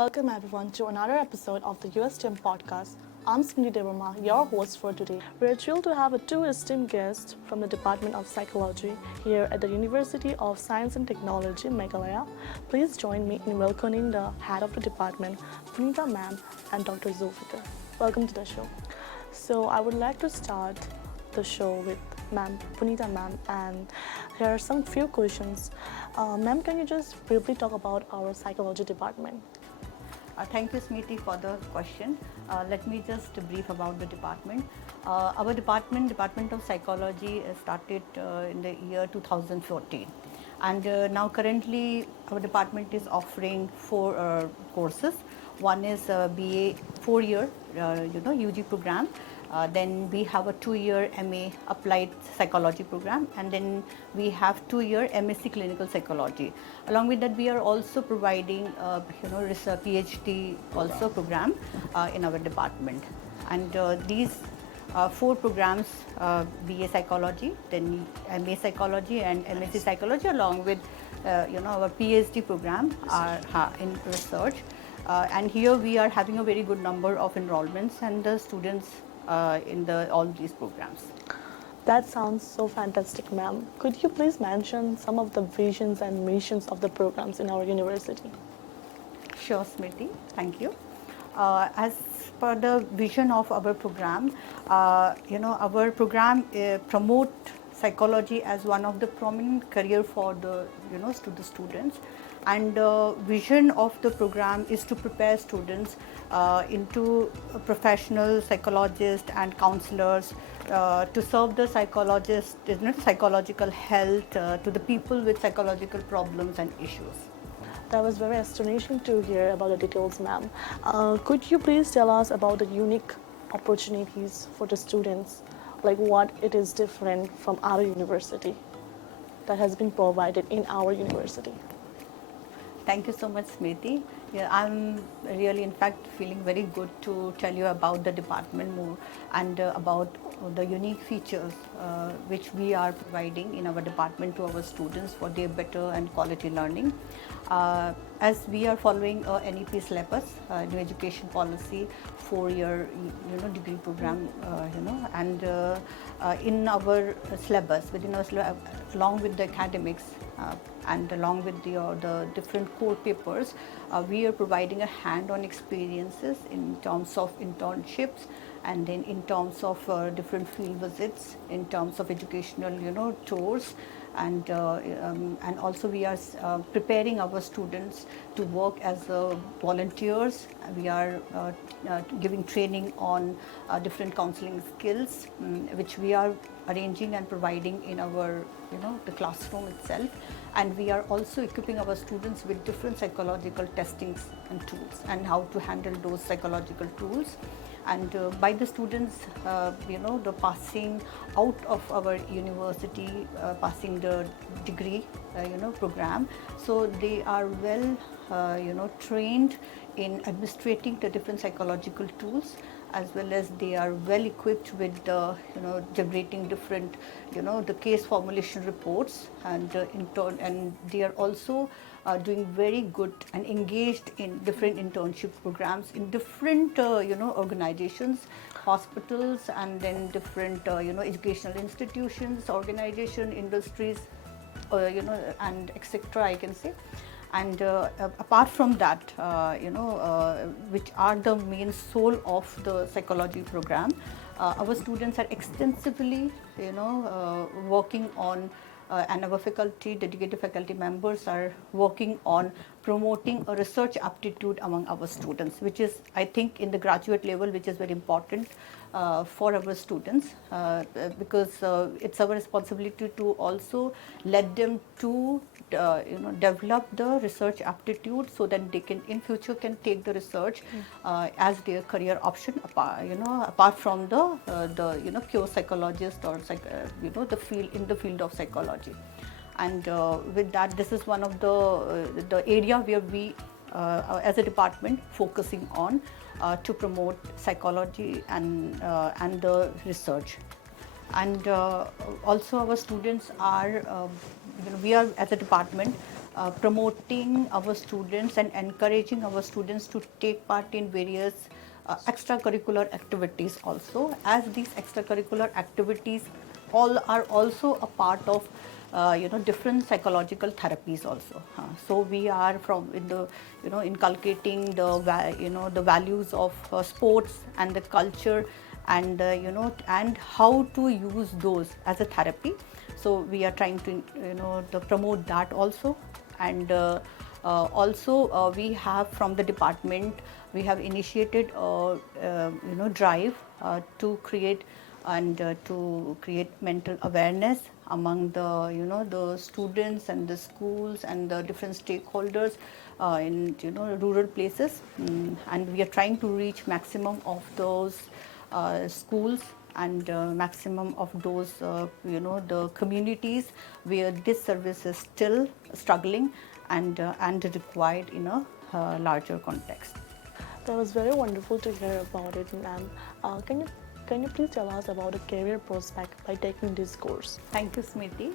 Welcome everyone to another episode of the USTM Podcast. I'm Smriti Debbarma, your host for today. We're thrilled to have two esteemed guests from the Department of Psychology here at the University of Science and Technology, Meghalaya. Please join me in welcoming the head of the department, Punita ma'am, and Dr. Zulfiqar. Welcome to the show. So I would like to start the show with Punita ma'am, and here are some few questions. Ma'am, can you just briefly talk about our psychology department? Thank you, Smriti, for the question. Let me just brief about the department. Our Department of Psychology, started in the year 2014. And now currently our department is offering four courses. One is BA 4-year, UG program. Then we have a 2-year MA Applied Psychology program, and then we have 2-year MSc Clinical Psychology. Along with that, we are also providing, research PhD also program in our department. And these four programs, BA Psychology, then MA Psychology and MSc Psychology, along with our PhD program are in research. And here we are having a very good number of enrollments and the students in all these programs. That sounds so fantastic, ma'am. Could you please mention some of the visions and missions of the programs in our university? Sure, Smriti. Thank you. As per the vision of our program, our program promote psychology as one of the prominent career for the students, and vision of the program is to prepare students into professional psychologists and counselors to serve the psychological health to the people with psychological problems and issues. That was very astonishing to hear about the details, ma'am. Could you please tell us about the unique opportunities for the students, like what it is different from our university that has been provided in our university? Thank you so much, Smriti. Yeah, I'm really, in fact, feeling very good to tell you about the department more and about the unique features which we are providing in our department to our students for their better and quality learning. As we are following a NEP syllabus, new education policy, 4-year degree program, and in our syllabus, along with the academics and along with the different core papers, we are providing a hand-on experiences in terms of internships, and then in terms of different field visits, in terms of educational tours, and also we are preparing our students to work as volunteers. We are giving training on different counseling skills, which we are arranging and providing in our the classroom itself, and we are also equipping our students with different psychological testings and tools and how to handle those psychological tools. And by the students, the passing out of our university, passing the degree, program, so they are well, trained in administrating the different psychological tools, as well as they are well equipped with generating different, the case formulation reports, and and they are also doing very good and engaged in different internship programs in different organizations, hospitals, and then different educational institutions, organization, industries, and etc. I can say. And apart from that, which are the main soul of the psychology program, our students are extensively, working on, and our dedicated faculty members are working on promoting a research aptitude among our students, which is, I think, in the graduate level, which is very important for our students, because it's our responsibility to also let them to develop the research aptitude, so that they can in future can take the research as their career option, apart from the pure psychologist or the field of psychology. And with that, this is one of the area where we as a department focusing on to promote psychology and the research. And also our students are, we are as a department promoting our students and encouraging our students to take part in various extracurricular activities also, as these extracurricular activities all are also a part of different psychological therapies also. So we are from in the inculcating the values of sports and the culture, and and how to use those as a therapy. So we are trying to promote that also. And also we have from the department, we have initiated a drive to create mental awareness among the students and the schools and the different stakeholders in rural places. And we are trying to reach maximum of those schools and maximum of those the communities where this service is still struggling and required in a larger context. That was very wonderful to hear about it, ma'am. Can you please tell us about the career prospect by taking this course? Thank you, Smriti.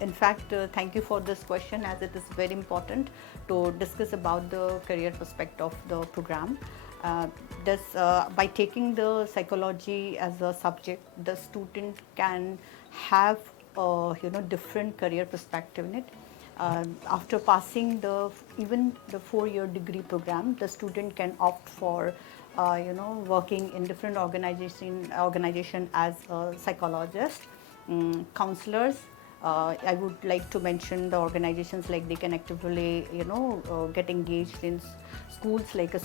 In fact, thank you for this question, as it is very important to discuss about the career prospect of the program. By taking the psychology as a subject, the student can have different career perspective in it. After passing even the 4-year degree program, the student can opt for working in different organization as a psychologist, counselors. I would like to mention the organizations like they can actively get engaged in schools like as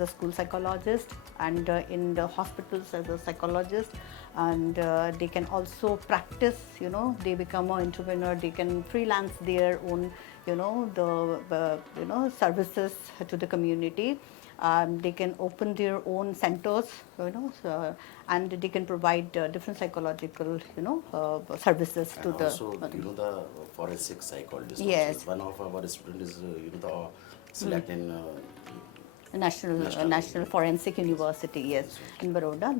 a school psychologist, and in the hospitals as a psychologist. And they can also practice, they become an entrepreneur, they can freelance their own services to the community. They can open their own centers, and they can provide different psychological, services and to the. Also, the forensic psychologist. Yes. Also. One of our students is, select in National Forensic University, yes, in Baroda.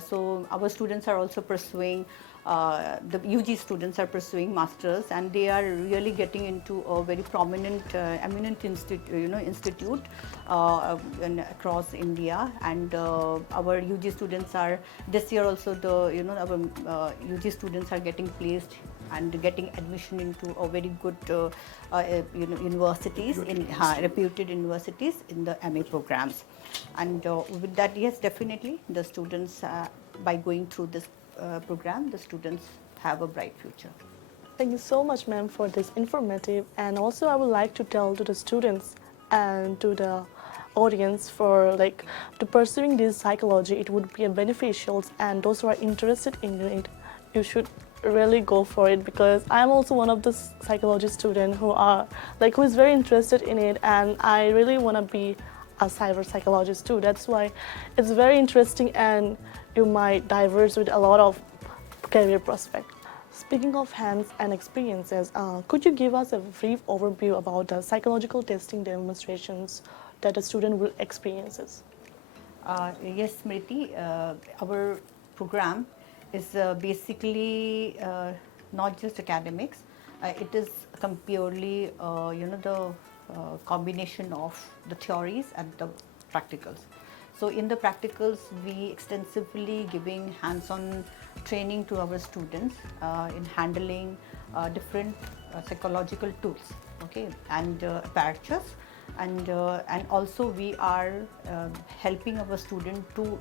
So our students are also pursuing, the UG students are pursuing masters, and they are really getting into a very prominent, eminent institute across India. And our UG students are this year also our UG students are getting placed and getting admission into a very good universities, reputed universities in the MA programs. And with that, yes, definitely the students, by going through this program, the students have a bright future. Thank you so much, ma'am, for this informative. And also I would like to tell to the students and to the audience for to pursuing this psychology, it would be a beneficial, and those who are interested in it, you should really go for it, because I'm also one of the psychology students who is very interested in it, and I really want to be a cyber psychologist too. That's why it's very interesting, and you might diverge with a lot of career prospects. Speaking of hands and experiences, could you give us a brief overview about the psychological testing demonstrations that a student will experience? Yes, Smriti, our program is basically not just academics. It is purely the combination of the theories and the practicals. So in the practicals, we extensively giving hands-on training to our students in handling different psychological tools, okay, and apertures, and also we are helping our student to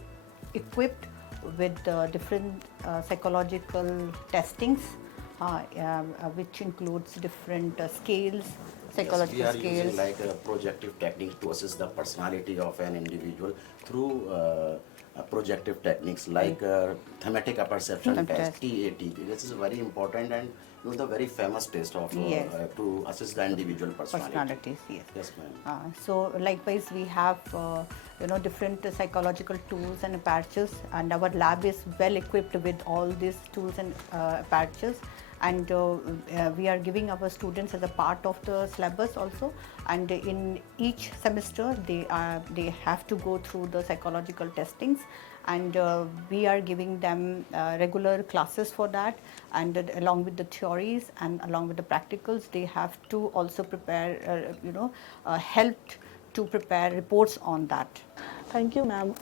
equipped with different psychological testings, which includes different scales, psychological yes, we are scales. using like a projective technique to assess the personality of an individual through projective techniques like thematic perception test, TAT. This is very important and the very famous test of Yes. to assess the individual personality. Personalities, yes. Yes, ma'am. So likewise, we have different psychological tools and apertures, and our lab is well equipped with all these tools and apertures. and we are giving our students as a part of the syllabus also, and in each semester they have to go through the psychological testings, and we are giving them regular classes for that, and along with the theories and along with the practicals, they have to also prepare helped to prepare reports on that. Thank you, ma'am.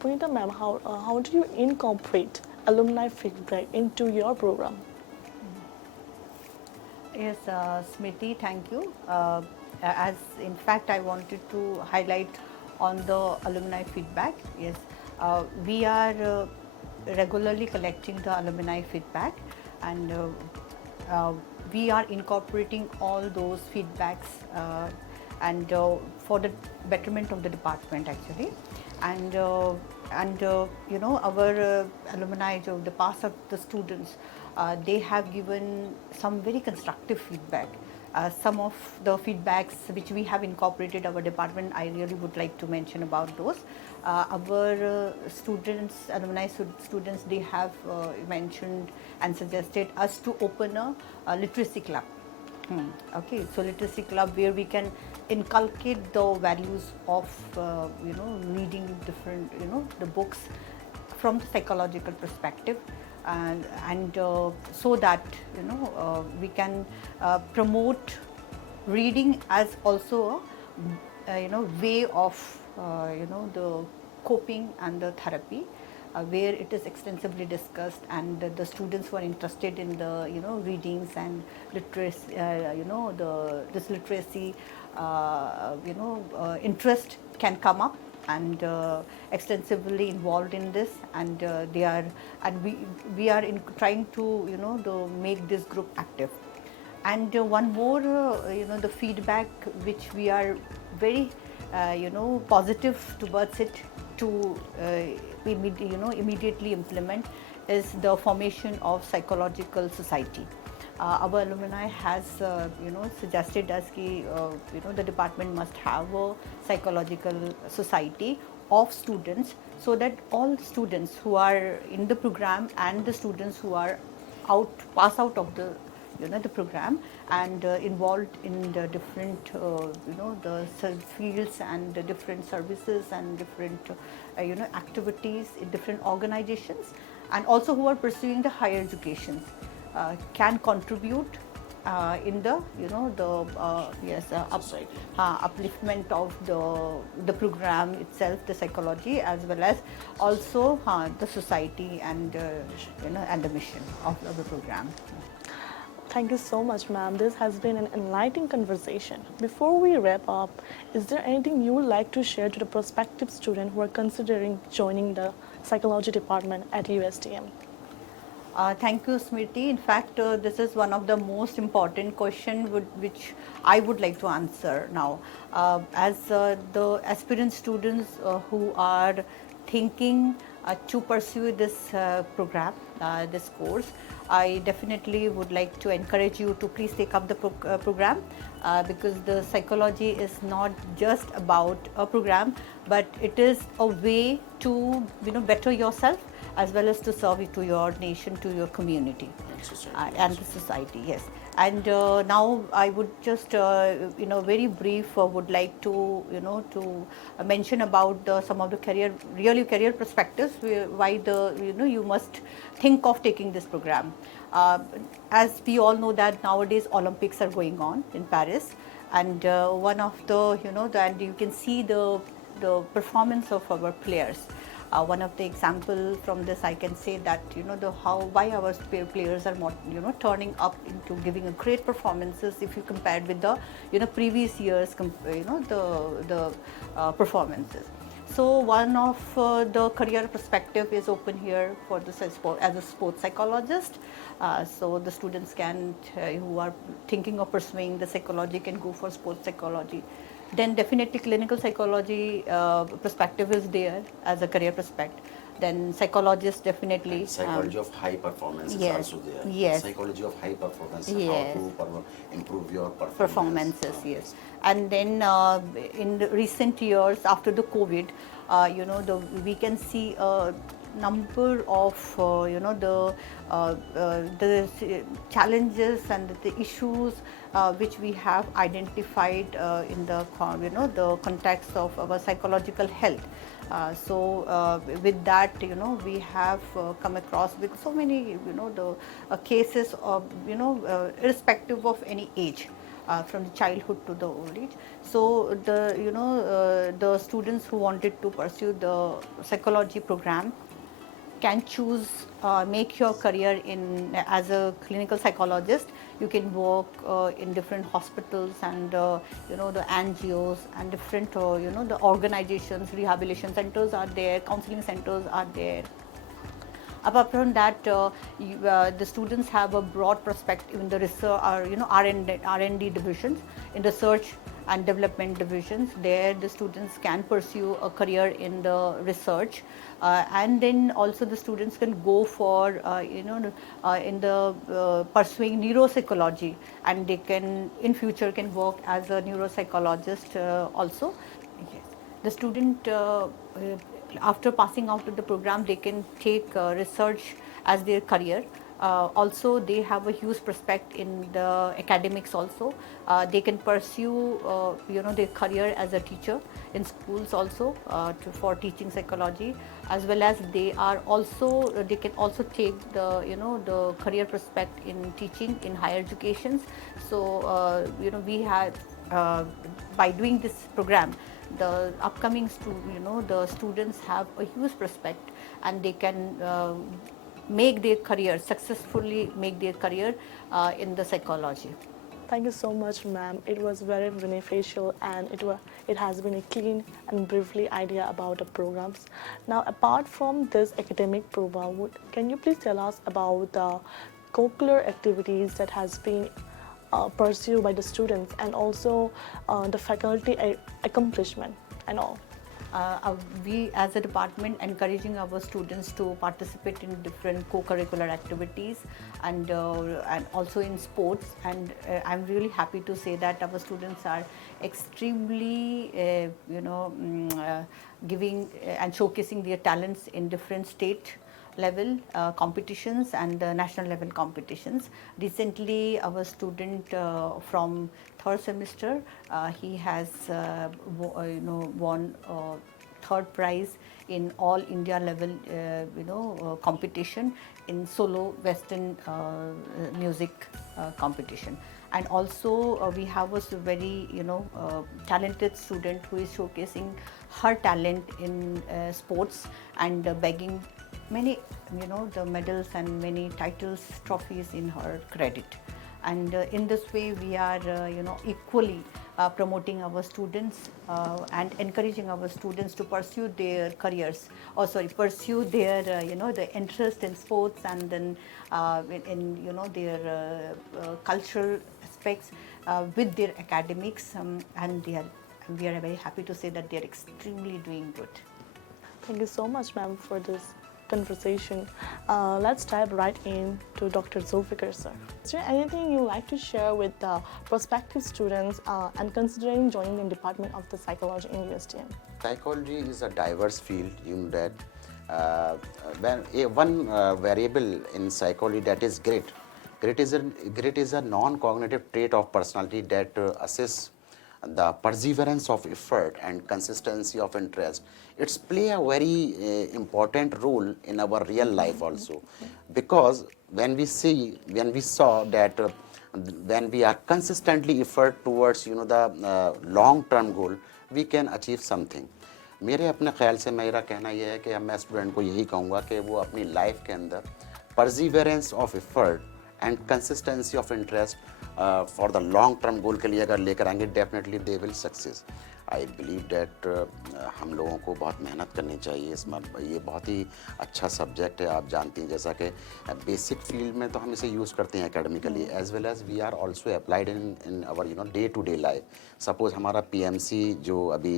Punita ma'am, how do you incorporate alumni feedback into your program? Yes, Smriti, thank you. As in fact, I wanted to highlight on the alumni feedback. Yes, we are regularly collecting the alumni feedback, and we are incorporating all those feedbacks and for the betterment of the department actually, and our alumni, the past of the students, they have given some very constructive feedback. Some of the feedbacks which we have incorporated our department, I really would like to mention about those. Our students, alumni students, they have mentioned and suggested us to open a literacy club. Okay, so literacy club where we can inculcate the values of reading different the books from the psychological perspective, and so that we can promote reading as also a way of the coping and the therapy, where it is extensively discussed, and the students who are interested in the readings and literacy, this literacy interest can come up and extensively involved in this, and we are trying to make this group active. And one more the feedback which we are very positive towards it to immediately implement is the formation of psychological society. Our alumni has suggested us that the department must have a psychological society of students, so that all students who are in the program and the students who are pass out of the the program and involved in the different the fields and the different services and different activities in different organizations, and also who are pursuing the higher education can contribute in the upliftment of the program itself, the psychology, as well as also the society and and the mission of the program. Thank you so much, ma'am. This has been an enlightening conversation. Before we wrap up, is there anything you would like to share to the prospective student who are considering joining the psychology department at USTM? Thank you, Smriti. In fact, this is one of the most important questions which I would like to answer now. As the aspirant students who are thinking to pursue this program, this course, I definitely would like to encourage you to please take up the program, because the psychology is not just about a program, but it is a way to better yourself as well as to serve to your nation, to your community, and the society. Yes. And now I would just very brief would like to to mention about some of the career perspectives why you must think of taking this program. As we all know that nowadays Olympics are going on in Paris, and one of the and you can see the performance of our players. One of the example from this, I can say that why our players are more turning up into giving a great performances if you compared with the previous years the performances. So one of the career perspective is open here for the as a sports psychologist. So the students can who are thinking of pursuing the psychology can go for sports psychology. Then definitely clinical psychology perspective is there as a career perspective. Then psychologists definitely. Psychology of high performance is also there. Yes. Psychology of high performance. Yes. How to improve your performances. Yes. And then in the recent years after the COVID, we can see number of the challenges and the issues which we have identified in the the context of our psychological health. With that, we have come across with so many the cases of irrespective of any age. From the childhood to the old age. So the students who wanted to pursue the psychology program can choose, make your career in as a clinical psychologist. You can work in different hospitals and the NGOs and different the organizations, rehabilitation centers are there, counseling centers are there. Apart from that, the students have a broad perspective in the research, R&D divisions, in the research and development divisions. There, the students can pursue a career in the research, and then also the students can go for in the pursuing neuropsychology, and they can in future can work as a neuropsychologist also. Yes, the student. After passing out of the program, they can take research as their career. Also, they have a huge prospect in the academics also. They can pursue their career as a teacher in schools also for teaching psychology, as well as they can also take the the career prospect in teaching in higher educations. So we have by doing this program, the upcoming the students have a huge prospect, and they can make their career successfully, make their career in the psychology. Thank you so much, ma'am. It was very beneficial, and it has been a clean and briefly idea about the programs. Now, apart from this academic program, can you please tell us about the co-curricular activities that has been pursued by the students, and also the faculty accomplishment and all? We as a department encouraging our students to participate in different co-curricular activities and also in sports, and I'm really happy to say that our students are extremely giving and showcasing their talents in different state level competitions and national level competitions. Recently, our student from third semester, he has won third prize in all India level competition in solo Western music competition. And also we have a very talented student who is showcasing her talent in sports and bagging many the medals and many titles, trophies in her credit. And in this way we are equally promoting our students and encouraging our students to pursue their careers, pursue their the interest in sports, and then in their cultural aspects with their academics, and we are very happy to say that they are extremely doing good. Thank you so much, ma'am, for this conversation. Let's dive right in to Dr. Zulfiqar, sir. Is there anything you like to share with the prospective students and considering joining the Department of the Psychology in USTM? Psychology is a diverse field. You know that one variable in psychology that is grit. Grit is a non-cognitive trait of personality that assists the perseverance of effort and consistency of interest. It's play a very important role in our real life also, because when we saw that when we are consistently effort towards the long term goal, we can achieve something. मेरे अपने ख्याल से मेरा कहना यह है कि मैं स्टूडेंट को यही कहूँगा कि वो अपनी लाइफ के अंदर perseverance of effort and consistency of interest for the long term goal के लिए अगर लेकर आएंगे, definitely they will success. I believe that हम लोगों को बहुत मेहनत करनी चाहिए इसमें. ये बहुत ही अच्छा सब्जेक्ट है. आप जानती हैं जैसा कि बेसिक फील्ड में तो हम इसे यूज़ करते हैं academically, as well as we are also applied in our day to day life. Suppose हमारा PMC जो अभी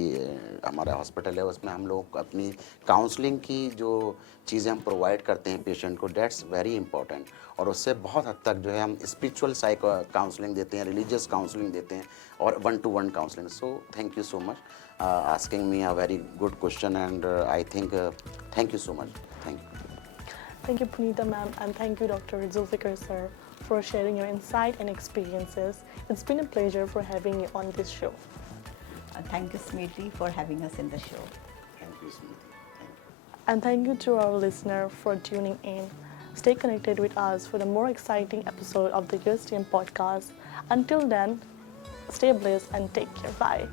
हमारा हॉस्पिटल है, उसमें हम लोग अपनी काउंसलिंग की जो चीज़ें हम प्रोवाइड करते हैं पेशेंट को, डेट्स वेरी इंपॉर्टेंट. और उससे बहुत हद तक जो है हम स्पिरिचुअल काउंसलिंग देते हैं, रिलीजियस काउंसलिंग देते हैं, और 1-to-1 counselling. So thank you so much asking me a very good question, and I think thank you so much. Thank you. Thank you, Punita ma'am, and thank you, Dr. Zulfiqar sir, for sharing your insight and experiences. It's been a pleasure for having you on this show. Thank you, Smriti, for having us in the show. Thank you, Smriti. Thank you. And thank you to our listener for tuning in. Stay connected with us for the more exciting episode of the USTM podcast. Until then, stay blessed and take care. Bye.